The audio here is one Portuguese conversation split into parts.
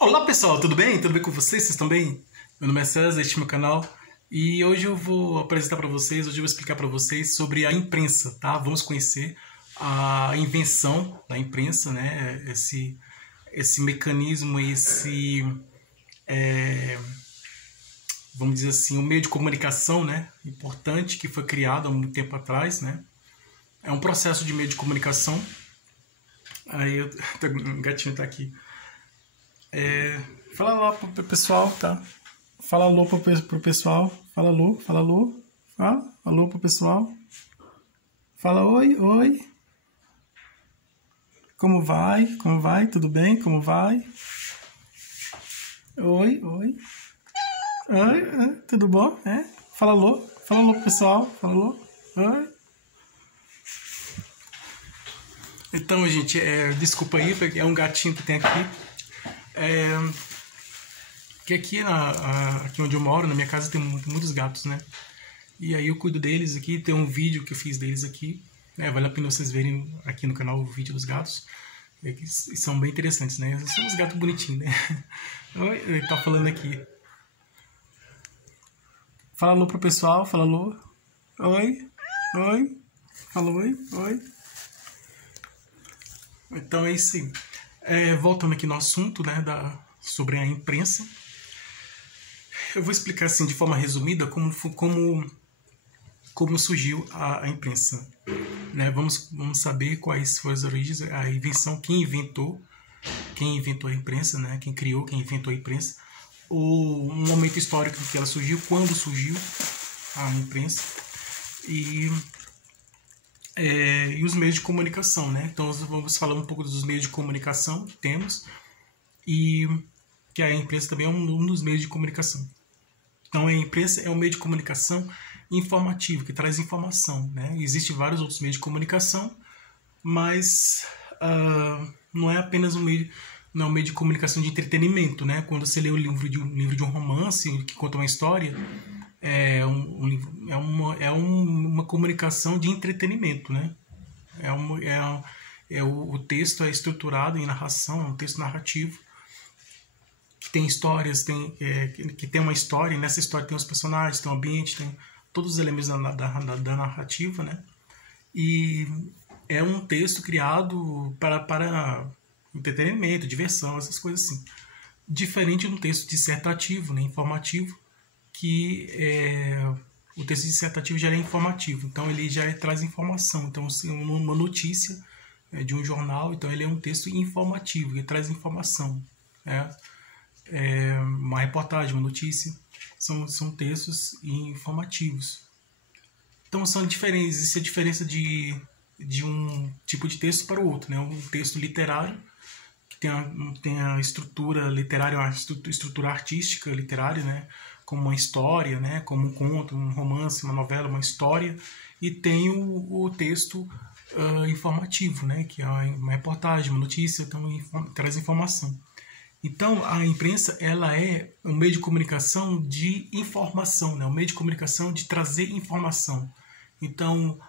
Olá pessoal, tudo bem? Tudo bem com vocês? Vocês estão bem? Meu nome é César, este é meu canal e hoje eu vou apresentar para vocês, hoje eu vou explicar para vocês sobre a imprensa, tá? Vamos conhecer a invenção da imprensa, né? Esse mecanismo, vamos dizer assim, um meio de comunicação, né? Importante que foi criado há muito tempo atrás, né? É um processo de meio de comunicação. Aí o gatinho tá aqui. Fala lá pro pessoal, tá? Fala alô pro pessoal. Fala alô, fala alô. Fala alô pro pessoal. Fala oi, oi. Como vai? Como vai? Tudo bem? Como vai? Oi, oi. Oi, tudo bom? Fala alô. Fala alô pro pessoal. Fala alô. Oi. Então, gente, desculpa aí, é um gatinho que tem aqui. Que aqui onde eu moro, na minha casa, tem muitos gatos, né? E aí eu cuido deles aqui, tem um vídeo que eu fiz deles aqui. Vale a pena vocês verem aqui no canal o vídeo dos gatos. Que são bem interessantes, né? São uns gatos bonitinhos, né? Oi, ele tá falando aqui. Fala alô pro pessoal, fala alô. Oi, oi. Fala oi, oi. Então é isso aí. Voltando aqui no assunto, né, sobre a imprensa, eu vou explicar assim de forma resumida como surgiu a imprensa, né? Vamos saber quais foram as origens, a invenção, quem inventou a imprensa, né? Quem criou, quem inventou a imprensa, um momento histórico em que ela surgiu, quando surgiu a imprensa e os meios de comunicação, né? Então vamos falar um pouco dos meios de comunicação que temos e que a imprensa também é um dos meios de comunicação. Então a imprensa é um meio de comunicação informativo, que traz informação, né? Existem vários outros meios de comunicação, mas não é apenas um meio de comunicação de entretenimento, né? Quando você lê o livro de um romance que conta uma história, uma comunicação de entretenimento, né? O texto é estruturado em narração, é um texto narrativo que tem histórias, que tem uma história, e nessa história tem os personagens, tem o ambiente, tem todos os elementos da narrativa, né? E é um texto criado para entretenimento, diversão, essas coisas assim. Diferente de um texto dissertativo, né, informativo, que o texto dissertativo já é informativo, então ele já traz informação. Então, uma notícia de um jornal, então ele é um texto informativo, ele traz informação. Uma reportagem, uma notícia, são textos informativos. Então são diferentes, existe a diferença de um tipo de texto para o outro, né? Um texto literário, que tem a estrutura literária, uma estrutura artística literária, né? Como uma história, né? Como um conto, um romance, uma novela, uma história, e tem o texto informativo, né? Que é uma reportagem, uma notícia, então traz informação. Então a imprensa ela é um meio de comunicação de informação, né? Um meio de comunicação de trazer informação. Então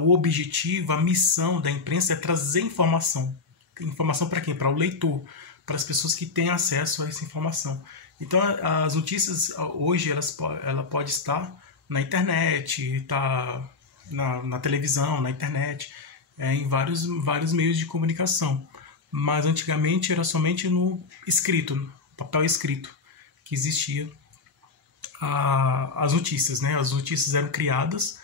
o objetivo, a missão da imprensa é trazer informação. Informação para quem? Para o leitor, para as pessoas que têm acesso a essa informação. Então as notícias hoje ela pode estar na internet, tá na televisão, na internet, em vários meios de comunicação. Mas antigamente era somente no escrito, no papel escrito, que existia as notícias, né? As notícias eram criadas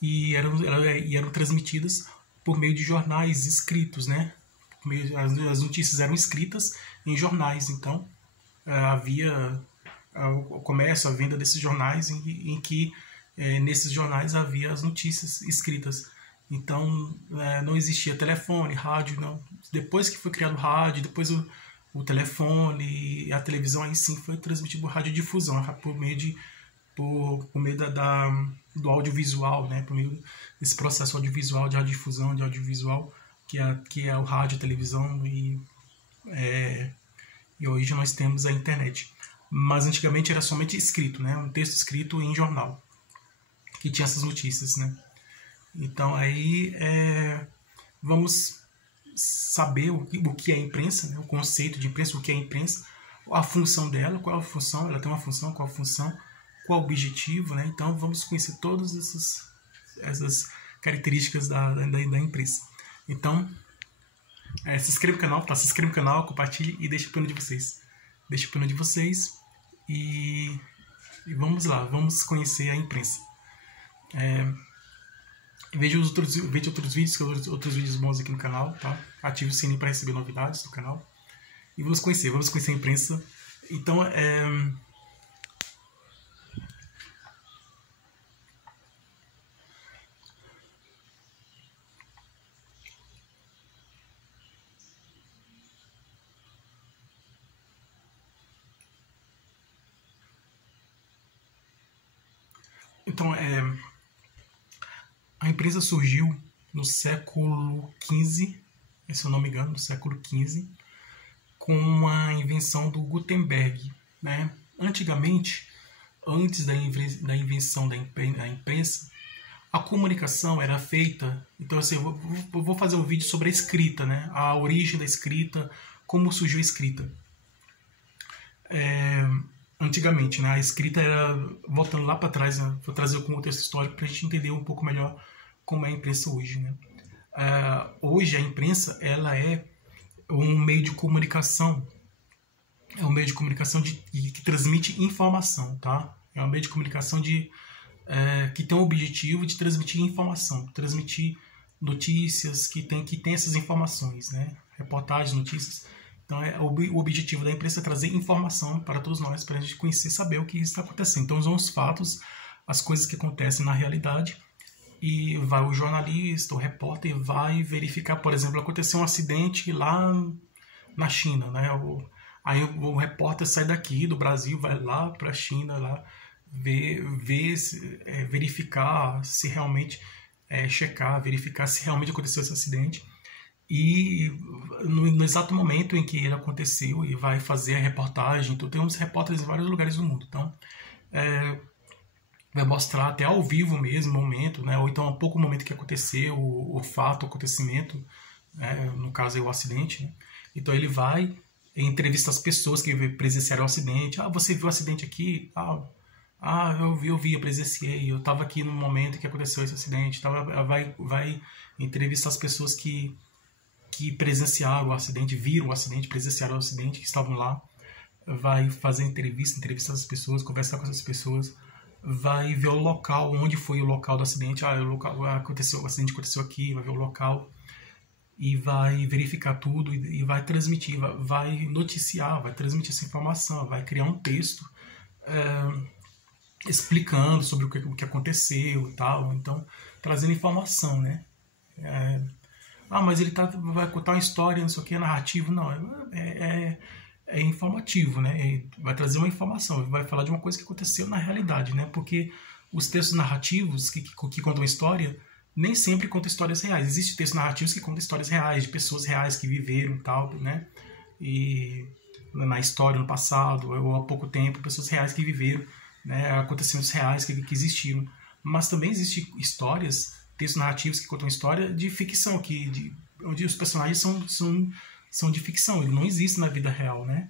e eram transmitidas por meio de jornais escritos, né? As notícias eram escritas em jornais, então havia o comércio, a venda desses jornais em que nesses jornais havia as notícias escritas. Então não existia telefone, rádio, não. Depois que foi criado o rádio, depois o telefone e a televisão aí sim foi transmitido por radiodifusão, por meio do audiovisual, né? Por meio desse processo audiovisual, de radiodifusão, de audiovisual, que é o rádio, a televisão e hoje nós temos a internet. Mas antigamente era somente escrito, né? Um texto escrito em jornal, que tinha essas notícias, né? Então aí vamos saber o que é a imprensa, né? O conceito de imprensa, o que é a imprensa, a função dela, qual é a função, ela tem uma função, qual a função, qual o objetivo, né? Então vamos conhecer todas essas características da empresa. Então, se inscreva no canal, tá? Se inscreva no canal, compartilhe e deixe a opinião de vocês. Deixe a opinião de vocês e vamos lá, vamos conhecer a imprensa. Veja outros vídeos, outros vídeos bons aqui no canal, tá? Ative o sininho para receber novidades do canal. E vamos conhecer a imprensa. Então, a imprensa surgiu no século XV, se eu não me engano, no século XV, com a invenção do Gutenberg, né? Antigamente, antes da invenção da imprensa, a comunicação era feita. Então, assim, eu vou fazer um vídeo sobre a escrita, né? A origem da escrita, como surgiu a escrita. Antigamente, né? A escrita era, voltando lá para trás, né? Vou trazer um contexto histórico para a gente entender um pouco melhor como é a imprensa hoje, né? Hoje a imprensa, ela é um meio de comunicação, que transmite informação, tá? É um meio de comunicação que tem o objetivo de transmitir informação, transmitir notícias, que tem essas informações, né? Reportagens, notícias. Então, o objetivo da imprensa é trazer informação para todos nós, para a gente conhecer, saber o que está acontecendo. Então, são os fatos, as coisas que acontecem na realidade, e vai o jornalista, o repórter, vai verificar, por exemplo, aconteceu um acidente lá na China, né? Aí o repórter sai daqui do Brasil, vai lá para a China, lá verificar se realmente, verificar se realmente aconteceu esse acidente. E no exato momento em que ele aconteceu, e vai fazer a reportagem. Então, tem uns repórteres em vários lugares do mundo. Então, vai mostrar até ao vivo mesmo o momento, né? Ou então há pouco momento que aconteceu, o fato, o acontecimento, no caso é o acidente, né? Então ele vai entrevista as pessoas que presenciaram o acidente. Você viu o acidente aqui? Eu vi, eu presenciei, eu estava aqui no momento que aconteceu esse acidente. Então, vai entrevistar as pessoas que presenciaram o acidente, viram o acidente, presenciaram o acidente, que estavam lá. Vai fazer entrevistar as pessoas, conversar com essas pessoas. Vai ver o local, onde foi o local do acidente. O acidente aconteceu aqui, vai ver o local e vai verificar tudo e vai transmitir, vai noticiar, vai transmitir essa informação, vai criar um texto explicando sobre o que aconteceu e tal. Então, trazendo informação, né? Mas ele vai contar uma história, não sei o que, é narrativo. Não, é informativo, né? Vai trazer uma informação, vai falar de uma coisa que aconteceu na realidade, né? Porque os textos narrativos que contam história nem sempre contam histórias reais. Existem textos narrativos que contam histórias reais, de pessoas reais que viveram e tal, né? E na história, no passado, ou há pouco tempo, pessoas reais que viveram, né? Acontecimentos reais que existiram. Mas também existem histórias, textos narrativos que contam história de ficção, onde os personagens são de ficção, eles não existem na vida real, né?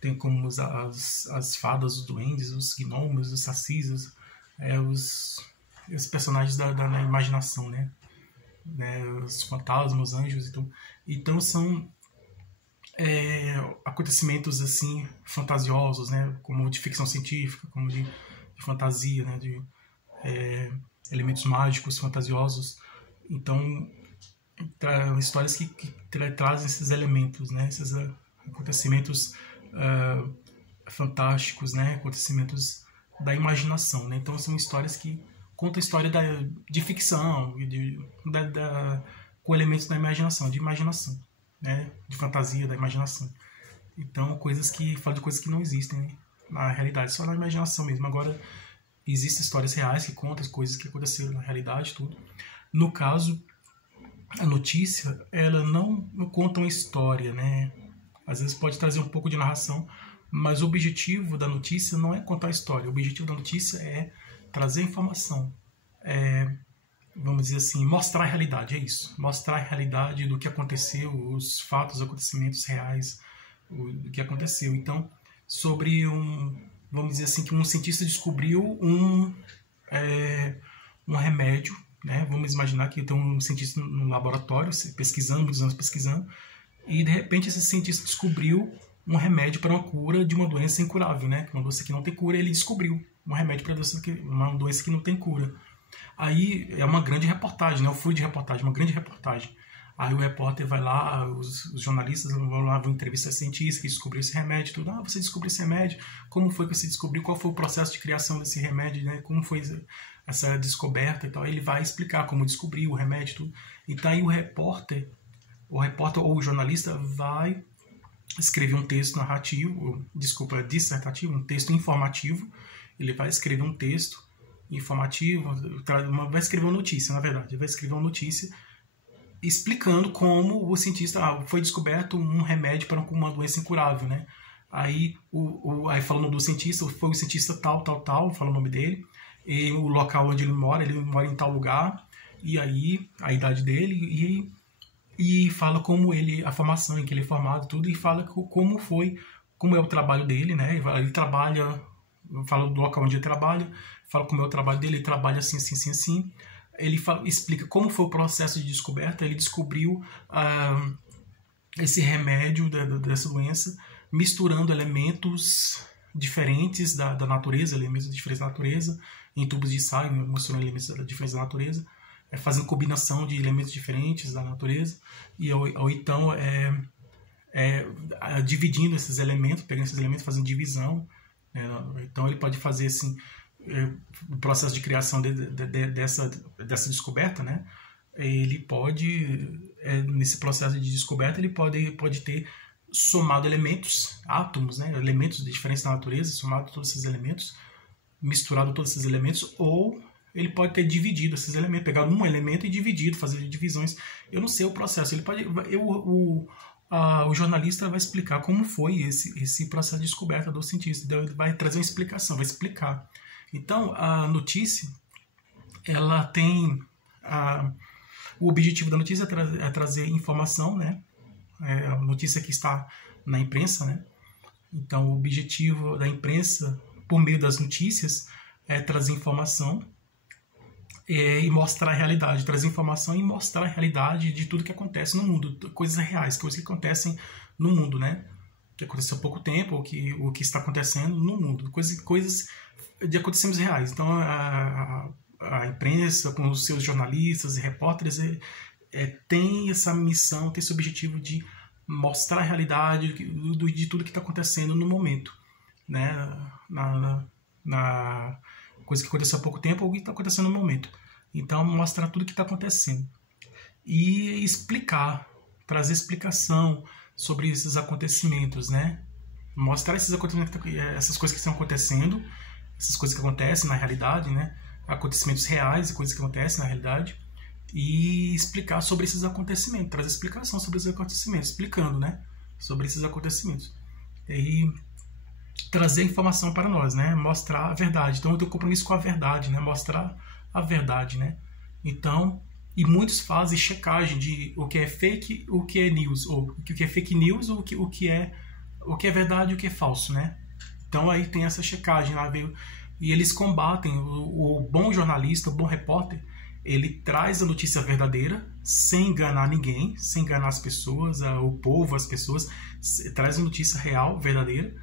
Tem como as fadas, os duendes, os gnomos, os sacis, os personagens da imaginação, né? Os fantasmas, os anjos. Então são acontecimentos assim fantasiosos, né? Como de ficção científica, como de fantasia, né? De elementos mágicos, fantasiosos. Então, histórias que trazem esses elementos, né? Esses acontecimentos fantásticos, né? Acontecimentos da imaginação, né? Então, são histórias que contam a história de ficção, com elementos da imaginação, né? De fantasia, da imaginação. Então, falam de coisas que não existem, né? Na realidade, só na imaginação mesmo. Agora, existem histórias reais que contam as coisas que aconteceram na realidade, tudo. No caso, a notícia, ela não conta uma história, né? Às vezes pode trazer um pouco de narração, mas o objetivo da notícia não é contar a história. O objetivo da notícia é trazer informação. Vamos dizer assim, mostrar a realidade, é isso. Mostrar a realidade do que aconteceu, os fatos, os acontecimentos reais, do que aconteceu. Então, sobre vamos dizer assim, que um cientista descobriu um remédio, né? Vamos imaginar que tem um cientista no laboratório pesquisando, muitos anos pesquisando, e de repente esse cientista descobriu um remédio para uma cura de uma doença incurável, né? Uma doença que não tem cura, ele descobriu um remédio para uma doença que não tem cura. Aí é uma grande reportagem, né? Eu fui de reportagem, uma grande reportagem. Aí o repórter vai lá, os jornalistas vão lá, vão entrevistar cientistas que descobriu esse remédio, tudo. Ah, você descobriu esse remédio? Como foi que você descobriu? Qual foi o processo de criação desse remédio, né? Como foi essa descoberta e tal? Aí ele vai explicar como descobriu o remédio, tudo. Então aí o repórter ou o jornalista vai escrever um texto dissertativo, um texto informativo. Ele vai escrever um texto informativo, vai escrever uma notícia, na verdade. Ele vai escrever uma notícia explicando como o cientista foi descoberto um remédio para uma doença incurável, né? Aí falando do cientista, foi o cientista tal, fala o nome dele, e o local onde ele mora em tal lugar, e aí a idade dele, e fala como a formação em que ele é formado, tudo, e fala como é o trabalho dele, né? Ele trabalha, fala do local onde ele trabalha, fala como é o trabalho dele, ele trabalha assim, assim, assim, assim. Ele explica como foi o processo de descoberta. Ele descobriu esse remédio dessa doença misturando elementos diferentes da natureza, elementos diferentes da natureza, em tubos de ensaio, mostrando elementos diferentes da natureza, fazendo combinação de elementos diferentes da natureza, ou então dividindo esses elementos, pegando esses elementos, fazendo divisão. Então ele pode fazer assim, o processo de criação dessa descoberta, né? Ele pode, nesse processo de descoberta, ele pode ter somado elementos, átomos, né? Elementos diferentes da natureza, somado todos esses elementos, misturado todos esses elementos, ou ele pode ter dividido esses elementos, pegado um elemento e dividido, fazer divisões. Eu não sei o processo. O jornalista vai explicar como foi esse processo de descoberta do cientista. Então, ele vai trazer uma explicação, vai explicar. Então, a notícia, ela tem... o objetivo da notícia é trazer informação, né? A notícia que está na imprensa, né? Então, o objetivo da imprensa, por meio das notícias, é trazer informação e mostrar a realidade, trazer informação e mostrar a realidade de tudo que acontece no mundo, coisas reais, coisas que acontecem no mundo, né? Que aconteceu há pouco tempo, o que está acontecendo no mundo, coisas de acontecimentos reais. Então, a imprensa, com os seus jornalistas e repórteres, tem essa missão, tem esse objetivo de mostrar a realidade de tudo que está acontecendo no momento, né? Na coisa que aconteceu há pouco tempo ou o que está acontecendo no momento. Então, mostrar tudo o que está acontecendo. E explicar, trazer explicação sobre esses acontecimentos, né? Mostrar esses acontecimentos, essas coisas que estão acontecendo, essas coisas que acontecem na realidade, né? Acontecimentos reais e coisas que acontecem na realidade, e explicar sobre esses acontecimentos, trazer explicação sobre esses acontecimentos, explicando, né? Sobre esses acontecimentos. E trazer informação para nós, né? Mostrar a verdade. Então eu tenho compromisso com a verdade, né? Mostrar a verdade, né? Então, e muitos fazem checagem de o que é fake, o que é news, ou o que é fake news, ou o que é verdade e o que é falso, né? Então aí tem essa checagem lá, e eles combatem o bom jornalista, o bom repórter. Ele traz a notícia verdadeira, sem enganar ninguém, sem enganar as pessoas, o povo, as pessoas, traz a notícia real, verdadeira,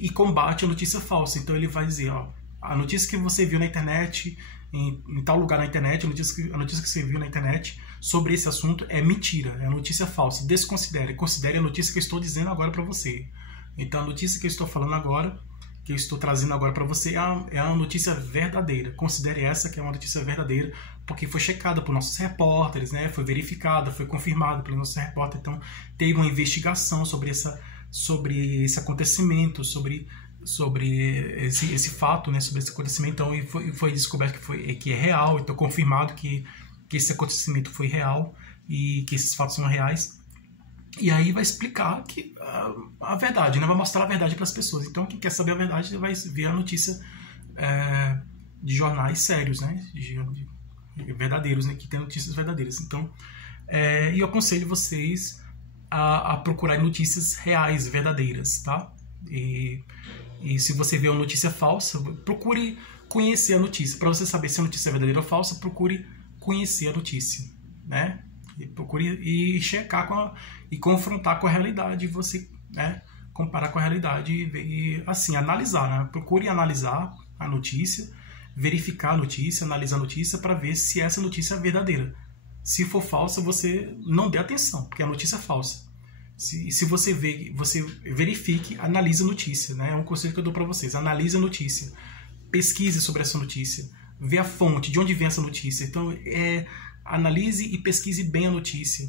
e combate a notícia falsa. Então ele vai dizer, ó, a notícia que você viu na internet, em tal lugar na internet, a notícia que você viu na internet sobre esse assunto é mentira, é notícia falsa. Desconsidere, considere a notícia que eu estou dizendo agora para você. Então a notícia que eu estou falando agora, que eu estou trazendo agora para você, é uma notícia verdadeira. Considere essa que é uma notícia verdadeira, porque foi checada por nossos repórteres, né? Foi verificada, foi confirmada pelos nossos repórteres. Então teve uma investigação sobre esse acontecimento, sobre esse fato, né? Sobre esse acontecimento. Então foi descoberto que é real, então confirmado que esse acontecimento foi real e que esses fatos são reais. E aí vai explicar a verdade, né? Vai mostrar a verdade para as pessoas. Então, quem quer saber a verdade vai ver a notícia de jornais sérios, né? De verdadeiros, né? Que tem notícias verdadeiras. Então, e eu aconselho vocês a procurar notícias reais, verdadeiras, tá? E se você vê uma notícia falsa, procure conhecer a notícia. Para você saber se a notícia é verdadeira ou falsa, procure conhecer a notícia, né? E procure e checar e confrontar com a realidade, você, né, comparar com a realidade e assim, analisar, né? Procure analisar a notícia, verificar a notícia, analisar a notícia para ver se essa notícia é verdadeira. Se for falsa, você não dê atenção, porque a notícia é falsa. Se você vê, você verifique, analise a notícia, né? É um conselho que eu dou para vocês. Analise a notícia, pesquise sobre essa notícia, vê a fonte, de onde vem essa notícia. Então, analise e pesquise bem a notícia,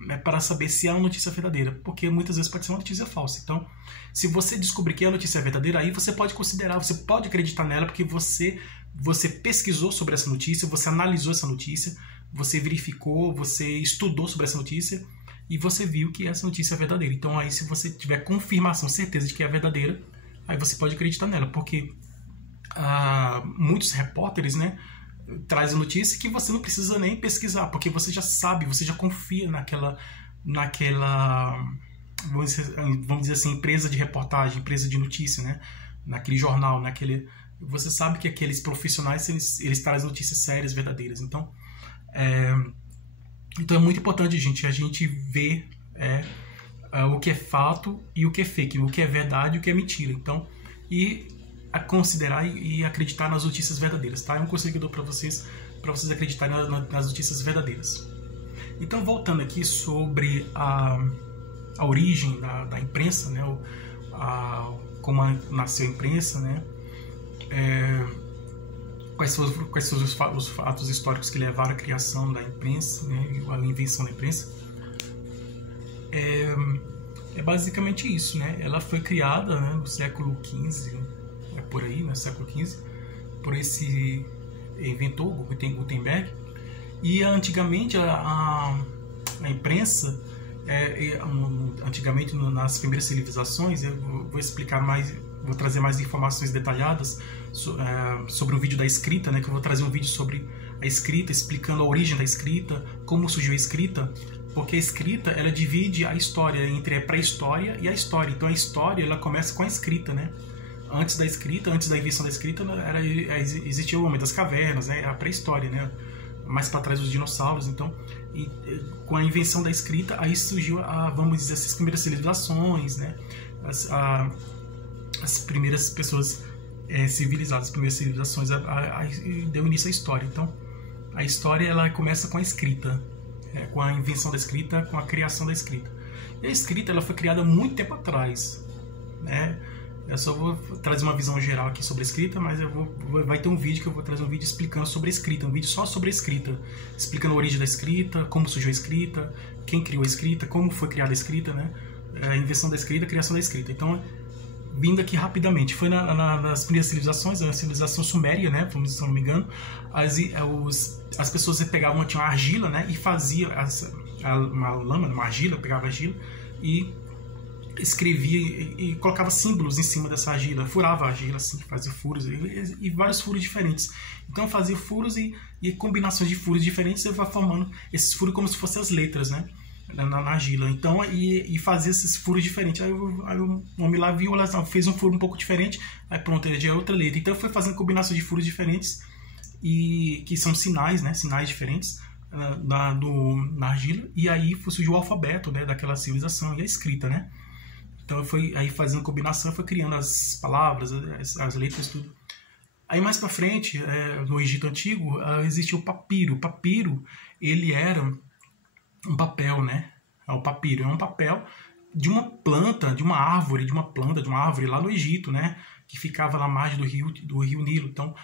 né, para saber se é uma notícia verdadeira, porque muitas vezes pode ser uma notícia falsa. Então, se você descobrir que a notícia é verdadeira, aí você pode considerar, você pode acreditar nela, porque você pesquisou sobre essa notícia, você analisou essa notícia, você verificou, você estudou sobre essa notícia e você viu que essa notícia é verdadeira. Então, aí se você tiver confirmação, certeza de que é verdadeira, aí você pode acreditar nela, porque muitos repórteres, né, traz a notícia que você não precisa nem pesquisar, porque você já sabe, você já confia naquela vamos dizer assim, empresa de reportagem, empresa de notícia, né? Naquele jornal, você sabe que aqueles profissionais, eles trazem notícias sérias, verdadeiras. Então é muito importante, gente, a gente ver o que é fato e o que é fake, o que é verdade e o que é mentira. Então, a considerar e acreditar nas notícias verdadeiras, tá? É um conselho que eu dou para vocês acreditarem nas notícias verdadeiras. Então, voltando aqui sobre a origem da imprensa, né? Como nasceu a imprensa, né? Quais são os fatos históricos que levaram à criação da imprensa, né? A invenção da imprensa. É basicamente isso, né? Ela foi criada, né, no século XV, por aí, no século XV, por esse inventor, Gutenberg. E antigamente a imprensa, antigamente nas primeiras civilizações, eu vou explicar mais, vou trazer mais informações detalhadas sobre o vídeo da escrita, né, que eu vou trazer um vídeo sobre a escrita, explicando a origem da escrita, como surgiu a escrita, porque a escrita, ela divide a história entre a pré-história e a história. Então a história, ela começa com a escrita, né? Antes da invenção da escrita, existia o homem das cavernas, né? A pré-história, né? Mais para trás os dinossauros. Então, com a invenção da escrita, aí surgiu, vamos dizer, essas primeiras civilizações, né? As primeiras pessoas civilizadas, as primeiras civilizações, deu início à história. Então, a história, ela começa com a escrita, com a invenção da escrita, com a criação da escrita. E a escrita, ela foi criada muito tempo atrás, né? Eu só vou trazer uma visão geral aqui sobre a escrita, mas vai ter um vídeo que eu vou trazer um vídeo explicando sobre a escrita, um vídeo só sobre a escrita, explicando a origem da escrita, como surgiu a escrita, quem criou a escrita, como foi criada a escrita, né? A invenção da escrita, a criação da escrita. Então, vindo aqui rapidamente, foi nas primeiras civilizações, a civilização suméria, né? Vamos dizer, se eu não me engano, as pessoas pegavam, tinha uma argila, né? E fazia uma lama, uma argila, pegava a argila e escrevia e colocava símbolos em cima dessa argila, furava a argila, assim, fazia furos e vários furos diferentes. Então fazia furos e combinações de furos diferentes, e vai formando esses furos como se fossem as letras, né, na argila. Então, e fazia esses furos diferentes. Aí o homem lá viu, ela fez um furo um pouco diferente, aí pronto, já é outra letra. Então foi fazendo combinações de furos diferentes, e que são sinais, né, sinais diferentes na argila, e aí surgiu o alfabeto, né, daquela civilização, e a escrita, né. Então foi aí fazendo combinação, foi criando as palavras, as letras, tudo. Aí mais para frente, no Egito Antigo, existia o papiro. O papiro, ele era um papel, né? O papiro é um papel de uma planta, de uma árvore lá no Egito, né? Que ficava na margem do rio Nilo. Então,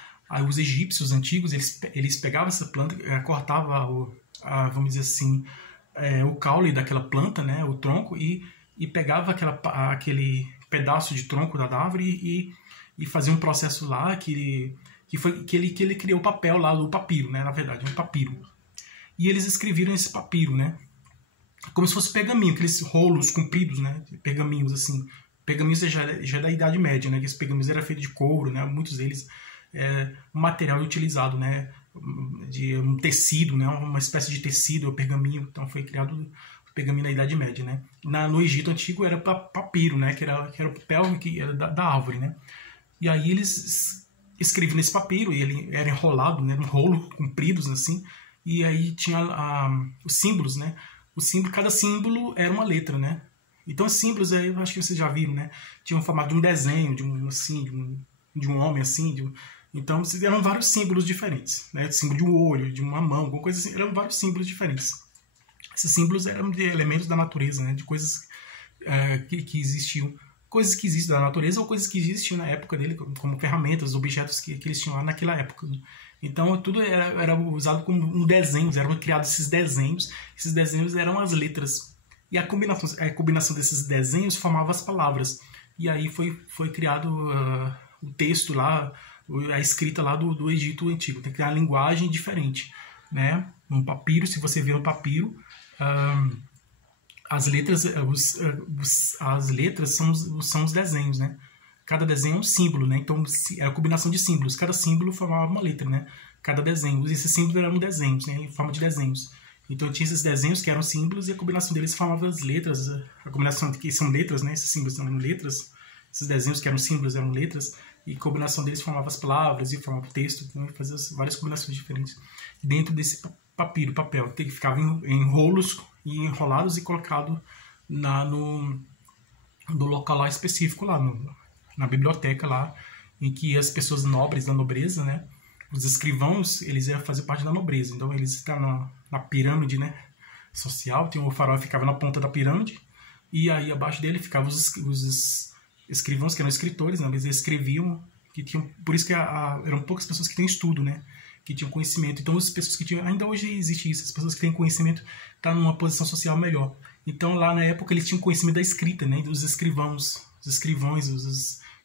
os egípcios antigos, eles pegavam essa planta, cortavam, vamos dizer assim, o caule daquela planta, né? O tronco, e pegava aquele pedaço de tronco da árvore e fazia um processo lá que ele criou o papel lá, o papiro, né, na verdade, um papiro. E eles escreveram esse papiro, né, como se fosse pergaminho, aqueles rolos compridos, né, pergaminhos assim. Pergaminhos já é da Idade Média, né, que esses pergaminhos eram feitos de couro, né, muitos deles um material utilizado, né, de um tecido, né, uma espécie de tecido, o pergaminho. Então foi criado pergaminho na Idade Média, né? No Egito Antigo era papiro, né? Que era o papel que era da árvore, né? E aí eles escreviam nesse papiro, e ele era enrolado, né? Um rolo compridos, assim, e aí tinha os símbolos, né? Cada símbolo era uma letra, né? Então os símbolos aí, eu acho que vocês já viram, né? Tinha um formato de um desenho, de um homem, assim, então eram vários símbolos diferentes, né? Símbolo de um olho, de uma mão, alguma coisa assim, eram vários símbolos diferentes. Esses símbolos eram de elementos da natureza, né? De coisas que existiam, coisas que existem da natureza ou coisas que existiam na época dele, como ferramentas, objetos que eles tinham lá naquela época, né? Então tudo era usado como um desenho, eram criados esses desenhos eram as letras, e a combinação desses desenhos formava as palavras, e aí foi criado o texto lá, a escrita lá do Egito Antigo. Tem que ter uma linguagem diferente, né? Um papiro, se você ver um papiro, as letras são os desenhos, né? Cada desenho é um símbolo, né? Então é a combinação de símbolos. Cada símbolo formava uma letra, né? Cada desenho. E esses símbolos eram desenhos, né? Em forma de desenhos. Então tinha esses desenhos que eram símbolos e a combinação deles formava as letras. A combinação que são letras, né? Esses símbolos são letras. Esses desenhos que eram símbolos eram letras. E a combinação deles formava as palavras e formava o texto. Então fazia várias combinações diferentes. Dentro desse papel, que ficava em rolos e enrolados e colocado no local lá específico, lá na biblioteca lá, em que as pessoas nobres da nobreza, né, os escrivãos, eles iam fazer parte da nobreza. Então eles estavam na pirâmide, né, social. O faraó ficava na ponta da pirâmide, e aí abaixo dele ficavam os escrivãos, que eram escritores, né, eles escreviam, por isso que eram poucas pessoas que têm estudo, né, que tinham conhecimento. Então as pessoas que tinham, ainda hoje existe isso, as pessoas que têm conhecimento estão numa posição social melhor. Então lá na época eles tinham conhecimento da escrita, né, dos escrivãos, os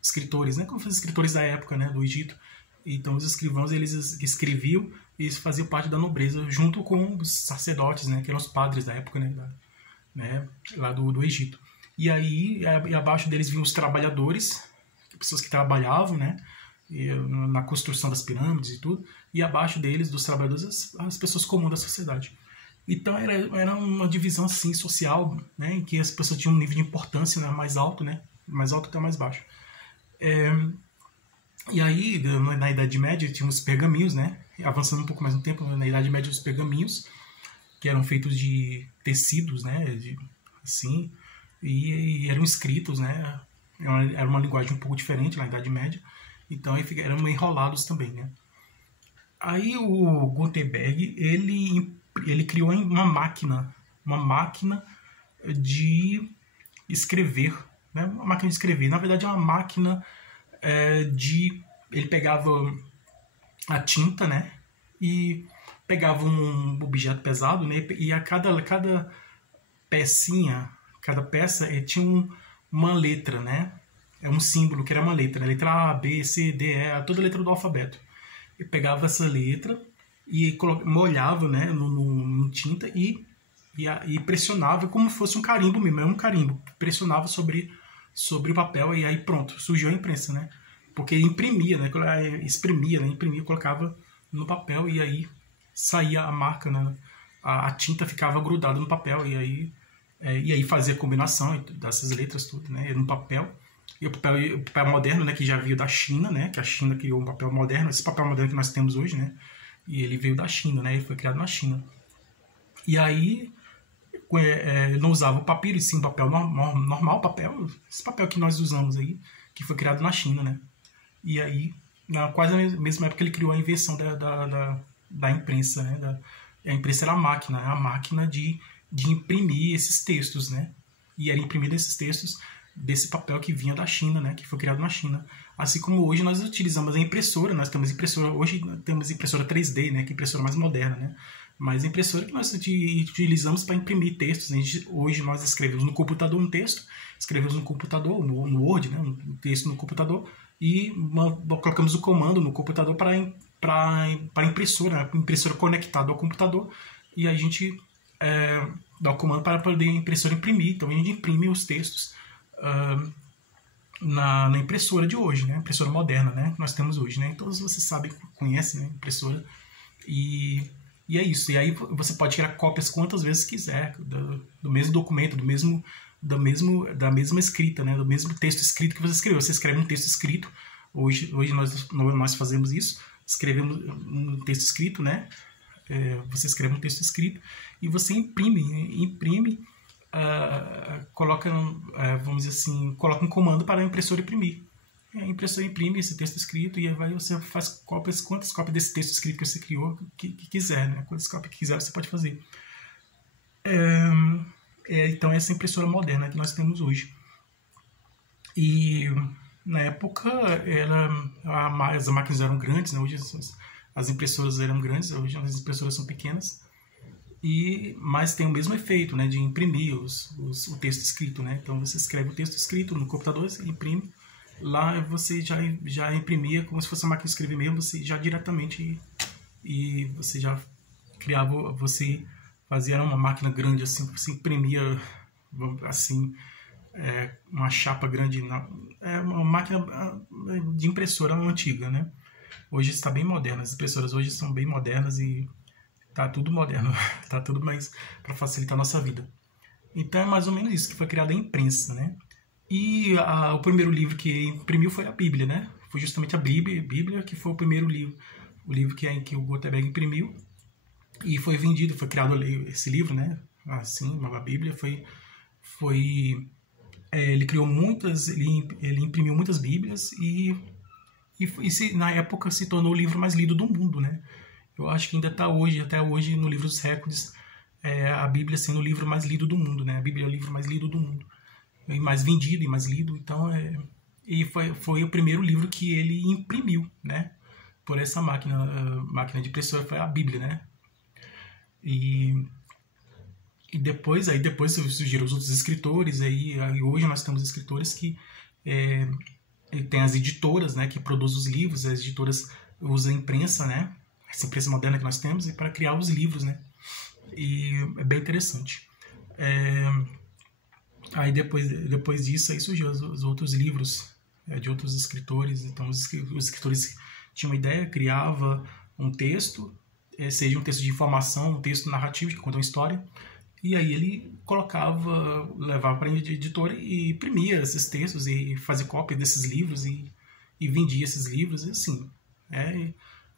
escritores, né, como os escritores da época, né, do Egito. Então os escrivãos, eles escreviam e eles faziam parte da nobreza junto com os sacerdotes, né, que eram os padres da época, né, lá do Egito. E aí abaixo deles vinham os trabalhadores, pessoas que trabalhavam, né, na construção das pirâmides e tudo, e abaixo deles, dos trabalhadores, as pessoas comuns da sociedade. Então era uma divisão assim social, né, em que as pessoas tinham um nível de importância, né, mais alto até mais baixo. E aí, na Idade Média, tinha os pergaminhos, né, avançando um pouco mais no tempo, na Idade Média, os pergaminhos, que eram feitos de tecidos, né, assim, e eram escritos, né, era uma linguagem um pouco diferente na Idade Média, então eram enrolados também, né. Aí o Gutenberg, ele criou uma máquina de escrever, né, uma máquina de escrever. Na verdade é uma máquina ele pegava a tinta, né, e pegava um objeto pesado, né, e a cada peça tinha uma letra, né, um símbolo que era uma letra, né, letra A, B, C, D, E, toda a letra do alfabeto. Ele pegava essa letra e molhava, né, no tinta e pressionava como se fosse um carimbo mesmo, um carimbo. Pressionava sobre o papel e aí pronto, surgiu a imprensa, né? Porque imprimia, né? Exprimia, né? Imprimia, colocava no papel e aí saía a marca, né? A tinta ficava grudada no papel e aí fazia a combinação dessas letras tudo, né? No papel. E o papel moderno, né, que já veio da China, né, que a China criou um papel moderno, esse papel moderno que nós temos hoje, né, e ele veio da China, né, ele foi criado na China. E aí não usava o papiro, e sim o papel normal, esse papel que nós usamos aí, que foi criado na China, né. E aí, quase na mesma época, ele criou a invenção da imprensa, né, a imprensa era a máquina de imprimir esses textos, né, e era imprimido esses textos desse papel que vinha da China, né, que foi criado na China. Assim como hoje nós utilizamos a impressora, hoje temos impressora 3D, né, que é a impressora mais moderna, né, mas a impressora que nós utilizamos para imprimir textos, né, hoje nós escrevemos no computador um texto, escrevemos no computador, no Word, né, um texto no computador, e colocamos o comando no computador para a impressora, né, impressora conectada ao computador, e a gente dá o comando para poder a impressora imprimir. Então a gente imprime os textos na impressora de hoje, né? Impressora moderna, né? Que nós temos hoje, né? Todos vocês sabem, conhecem, né? Impressora. E E é isso. E aí você pode tirar cópias quantas vezes quiser do mesmo documento, da mesma escrita, né? Do mesmo texto escrito que você escreveu. Você escreve um texto escrito. Hoje nós fazemos isso. Escrevemos um texto escrito, né? Você escreve um texto escrito e você imprime, coloca, vamos dizer assim, coloca um comando para a impressora imprimir. A impressora imprime esse texto escrito e aí você faz quantas cópias desse texto escrito que você criou que quiser, né? Quantas cópias que quiser você pode fazer. Então essa impressora moderna que nós temos hoje. E na época as máquinas eram grandes, né? Hoje as impressoras eram grandes, hoje as impressoras são pequenas, mas tem o mesmo efeito, né? De imprimir o texto escrito, né? Então você escreve o texto escrito no computador, você imprime. Lá você já imprimia como se fosse uma máquina de escrever mesmo, você já diretamente, e você já criava, você fazia uma máquina grande assim, você imprimia assim, uma chapa grande, uma máquina de impressora antiga, né? Hoje está bem moderna, as impressoras hoje são bem modernas e tá tudo moderno, tá tudo mais para facilitar a nossa vida. Então é mais ou menos isso que foi criada a imprensa, né? E o primeiro livro que imprimiu foi a Bíblia, né? Foi justamente a Bíblia que foi o primeiro livro, o livro que o Gutenberg imprimiu e foi vendido, foi criado esse livro, né? Assim, a Bíblia ele criou ele imprimiu muitas Bíblias e na época se tornou o livro mais lido do mundo, né? Eu acho que ainda está até hoje no livro dos recordes, a Bíblia sendo o livro mais lido do mundo, né? A Bíblia é o livro mais lido do mundo. E mais vendido e mais lido, então e foi o primeiro livro que ele imprimiu, né? Por essa máquina de impressora, foi a Bíblia, né? E depois surgiram os outros escritores, aí hoje nós temos escritores que tem as editoras, né? Que produzem os livros, as editoras usam a imprensa, né? Essa imprensa moderna que nós temos para criar os livros, né? E é bem interessante. Aí depois disso aí surgiu os outros livros de outros escritores. Então os escritores tinham uma ideia, criava um texto, seja um texto de informação, um texto narrativo que conta uma história, e aí ele levava para a editora e imprimia esses textos e fazia cópia desses livros e vendia esses livros, e assim.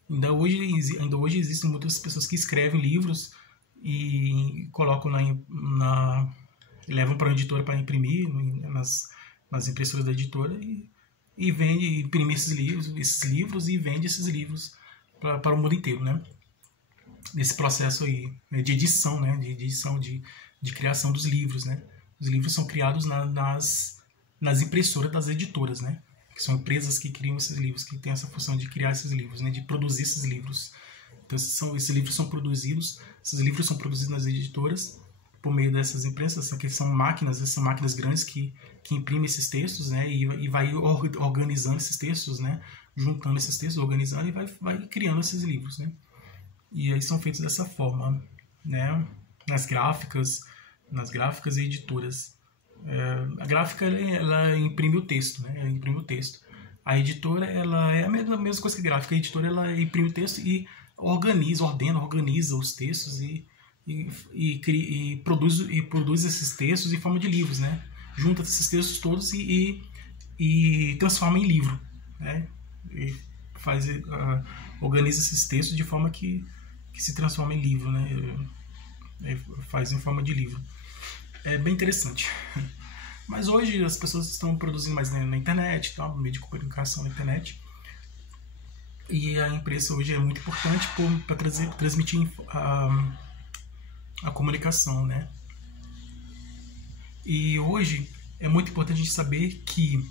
Ainda hoje existem muitas pessoas que escrevem livros e colocam levam para a editora para imprimir nas impressoras da editora e imprime esses livros e vende esses livros para o mundo inteiro, né? Nesse processo aí, né, de edição, né? De criação dos livros, né? Os livros são criados nas impressoras das editoras, né? Que são empresas que criam esses livros, que têm essa função de criar esses livros, né? De produzir esses livros. Então esses livros são produzidos nas editoras por meio dessas imprensas, que são máquinas grandes que imprimem esses textos, né, e vai organizando esses textos, né, juntando esses textos, organizando e vai criando esses livros, né. E aí são feitos dessa forma, né, nas gráficas e editoras. A gráfica ela imprime o texto, né, A editora ela é a mesma coisa que a gráfica. A editora ela imprime o texto e organiza os textos e produz esses textos em forma de livros, né? Junta esses textos todos e transforma em livro, né? E organiza esses textos de forma que se transforma em livro, né? Faz em forma de livro. É bem interessante. Mas hoje as pessoas estão produzindo mais na internet, tá? Meio de comunicação na internet. E a imprensa hoje é muito importante para transmitir a comunicação, né? E hoje é muito importante a gente saber que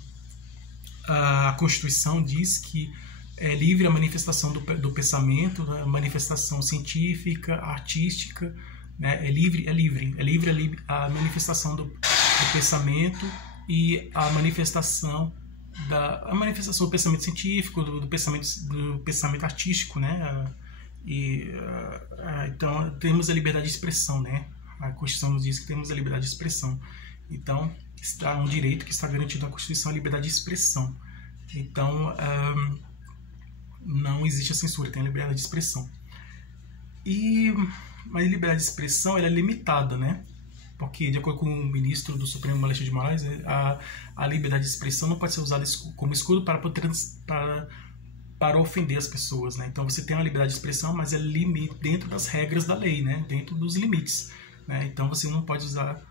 a Constituição diz que é livre a manifestação do pensamento, a manifestação científica, artística, né? É livre a manifestação do pensamento e a manifestação do pensamento científico, do pensamento artístico, né? Então temos a liberdade de expressão, né? A Constituição nos diz que temos a liberdade de expressão. Então está um direito que está garantido na Constituição, a liberdade de expressão. Então não existe a censura, tem a liberdade de expressão. Mas a liberdade de expressão ela é limitada, né? Porque, de acordo com o ministro do Supremo, Alexandre de Moraes, a liberdade de expressão não pode ser usada como escudo para ofender as pessoas, né? Então você tem uma liberdade de expressão, mas é limite dentro das regras da lei, né? Dentro dos limites, né? Então você não pode usar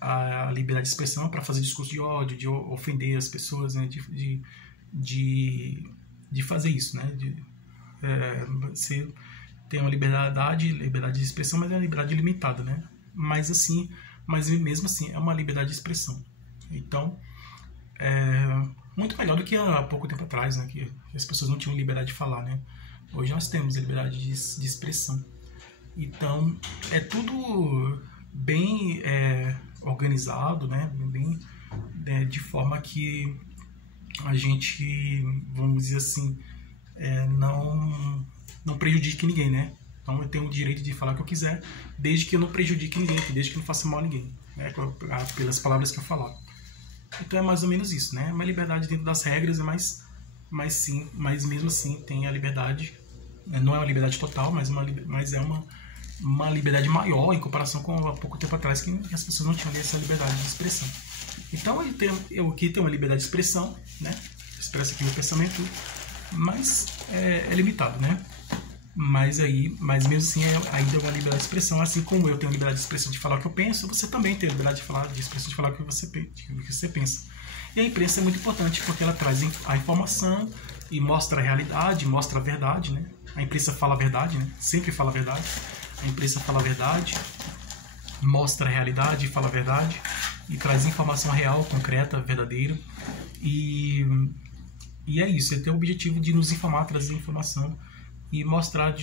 a liberdade de expressão para fazer discurso de ódio, de ofender as pessoas, né? De fazer isso, né? Você tem uma liberdade de expressão, mas é uma liberdade limitada, né? Mas mesmo assim é uma liberdade de expressão. Então, muito melhor do que há pouco tempo atrás, né? Que as pessoas não tinham liberdade de falar, né? Hoje nós temos liberdade de expressão. Então, é tudo bem organizado, né? Bem, de forma que a gente, vamos dizer assim, não prejudique ninguém, né? Então eu tenho o direito de falar o que eu quiser, desde que eu não prejudique ninguém, desde que eu não faça mal a ninguém, né? Pelas palavras que eu falar. Então é mais ou menos isso, né? Uma liberdade dentro das regras, mas mesmo assim tem a liberdade, não é uma liberdade total, mas é uma liberdade maior em comparação com há pouco tempo atrás, que as pessoas não tinham essa liberdade de expressão. Então eu aqui tenho uma liberdade de expressão, né? Expresso aqui meu pensamento, mas é limitado, né? Mas mesmo assim ainda é uma liberdade de expressão, assim como eu tenho a liberdade de expressão de falar o que eu penso, você também tem a liberdade de expressão de falar o que você pensa. E a imprensa é muito importante porque ela traz a informação e mostra a realidade, mostra a verdade, né? A imprensa fala a verdade, né? Sempre fala a verdade. A imprensa fala a verdade, mostra a realidade, fala a verdade e traz informação real, concreta, verdadeira. E é isso, ele tem o objetivo de nos informar, trazer informação e mostrar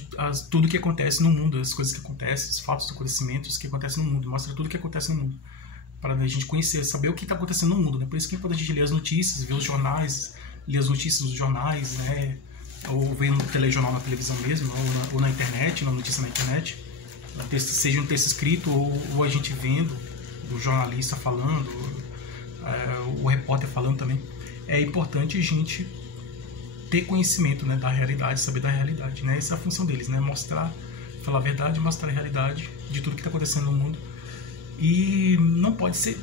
tudo o que acontece no mundo, as coisas que acontecem, os fatos, os acontecimentos que acontecem no mundo, mostra tudo o que acontece no mundo, para a gente conhecer, saber o que está acontecendo no mundo, né? Por isso que é importante a gente ler as notícias, ver os jornais, ler as notícias dos jornais, né? Ou ver no telejornal na televisão mesmo, ou na internet, na notícia na internet, seja um texto escrito ou a gente vendo, o jornalista falando, o repórter falando também. É importante a gente ter conhecimento, né, da realidade, saber da realidade, né? Essa é a função deles, né? Mostrar, falar a verdade, mostrar a realidade de tudo que está acontecendo no mundo. E não pode ser,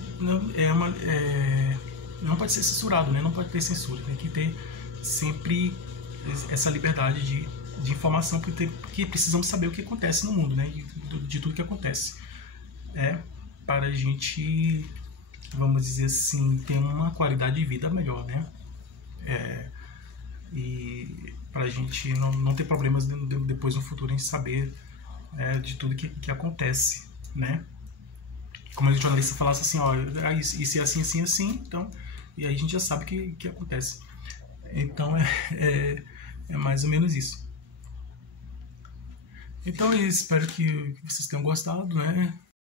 não pode ser censurado, né? Não pode ter censura. Tem que ter sempre essa liberdade de informação, porque precisamos saber o que acontece no mundo, né? De tudo que acontece. Para a gente, vamos dizer assim, ter uma qualidade de vida melhor, né? E para a gente não ter problemas depois no futuro em saber de tudo que acontece, né? Como o jornalista falasse assim, ó, isso é assim, assim, assim, então, e aí a gente já sabe o que acontece. Então é mais ou menos isso. Então eu espero que vocês tenham gostado, né?